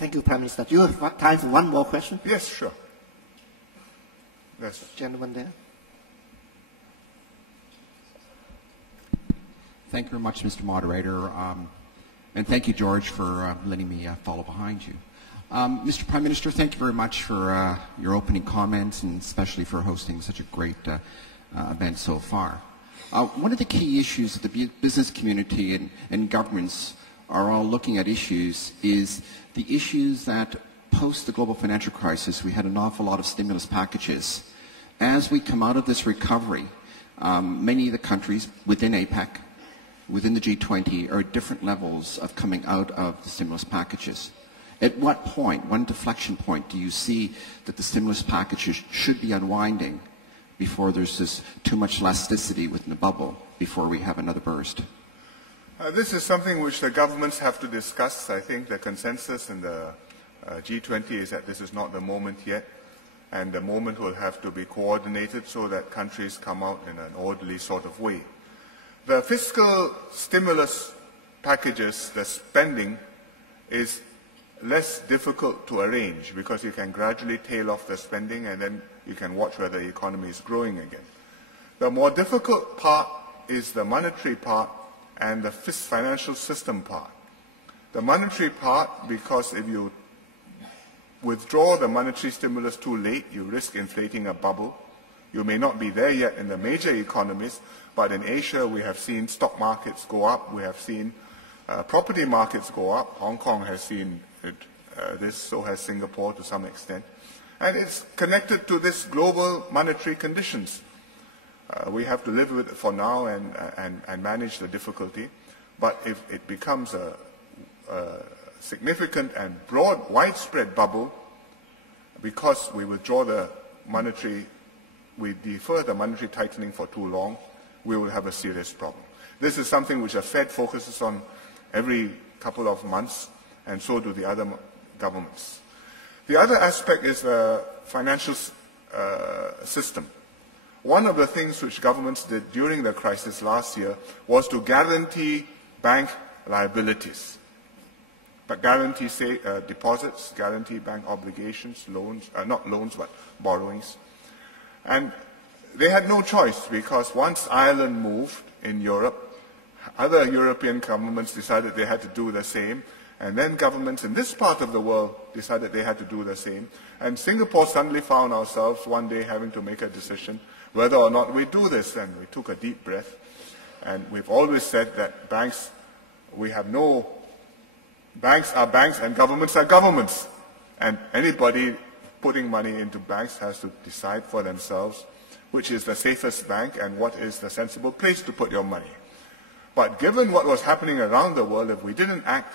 Thank you, Prime Minister. Do you have time for one more question? Yes, sure. Yes. Gentleman there. Thank you very much, Mr. Moderator. And thank you, George, for letting me follow behind you. Mr. Prime Minister, thank you very much for your opening comments and especially for hosting such a great event so far. One of the key issues that the business community and governments are all looking at issues is the issues that post the global financial crisis we had an awful lot of stimulus packages. As we come out of this recovery, many of the countries within APEC, within the G20, are at different levels of coming out of the stimulus packages. At what point, one deflection point, do you see that the stimulus packages should be unwinding before there's this too much elasticity within the bubble before we have another burst? This is something which the governments have to discuss. I think the consensus in the G20 is that this is not the moment yet, and the moment will have to be coordinated so that countries come out in an orderly sort of way. The fiscal stimulus packages, the spending, is less difficult to arrange because you can gradually tail off the spending and then you can watch whether the economy is growing again. The more difficult part is the monetary part and the financial system part. The monetary part, because if you withdraw the monetary stimulus too late, you risk inflating a bubble. You may not be there yet in the major economies, but in Asia we have seen stock markets go up, we have seen property markets go up. Hong Kong has seen this, so has Singapore to some extent. And it's connected to this global monetary conditions. We have to live with it for now and manage the difficulty. But if it becomes a significant and broad, widespread bubble, because we withdraw the monetary, we defer the monetary tightening for too long, we will have a serious problem. This is something which the Fed focuses on every couple of months, and so do the other governments. The other aspect is the financial system. One of the things which governments did during the crisis last year was to guarantee bank liabilities. But guarantee, say, deposits, guarantee bank obligations, loans, not loans, but borrowings. And they had no choice because once Ireland moved in Europe, other European governments decided they had to do the same. And then governments in this part of the world decided they had to do the same. And Singapore suddenly found ourselves one day having to make a decision whether or not we do this. And we took a deep breath. And we've always said that banks, banks are banks and governments are governments. And anybody putting money into banks has to decide for themselves which is the safest bank and what is the sensible place to put your money. But given what was happening around the world, if we didn't act,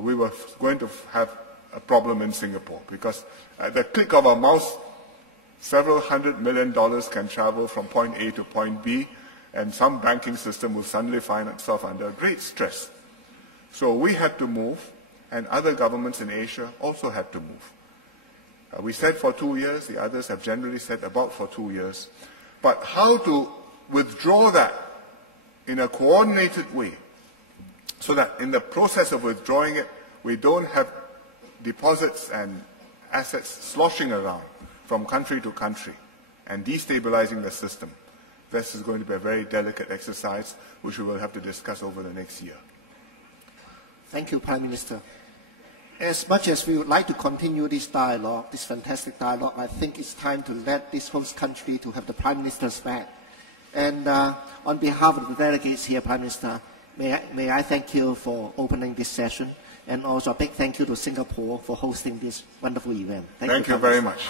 we were going to have a problem in Singapore because at the click of a mouse, several $100 million can travel from point A to point B, and some banking system will suddenly find itself under great stress. So we had to move, and other governments in Asia also had to move. We said for 2 years, the others have generally said about for 2 years. But how to withdraw that in a coordinated way so that in the process of withdrawing it, we don't have deposits and assets sloshing around from country to country and destabilizing the system. This is going to be a very delicate exercise which we will have to discuss over the next year. Thank you, Prime Minister. As much as we would like to continue this dialogue, this fantastic dialogue, I think it's time to let this host country to have the Prime Minister's back. And on behalf of the delegates here, Prime Minister, may I thank you for opening this session, and also a big thank you to Singapore for hosting this wonderful event. Thank you very much.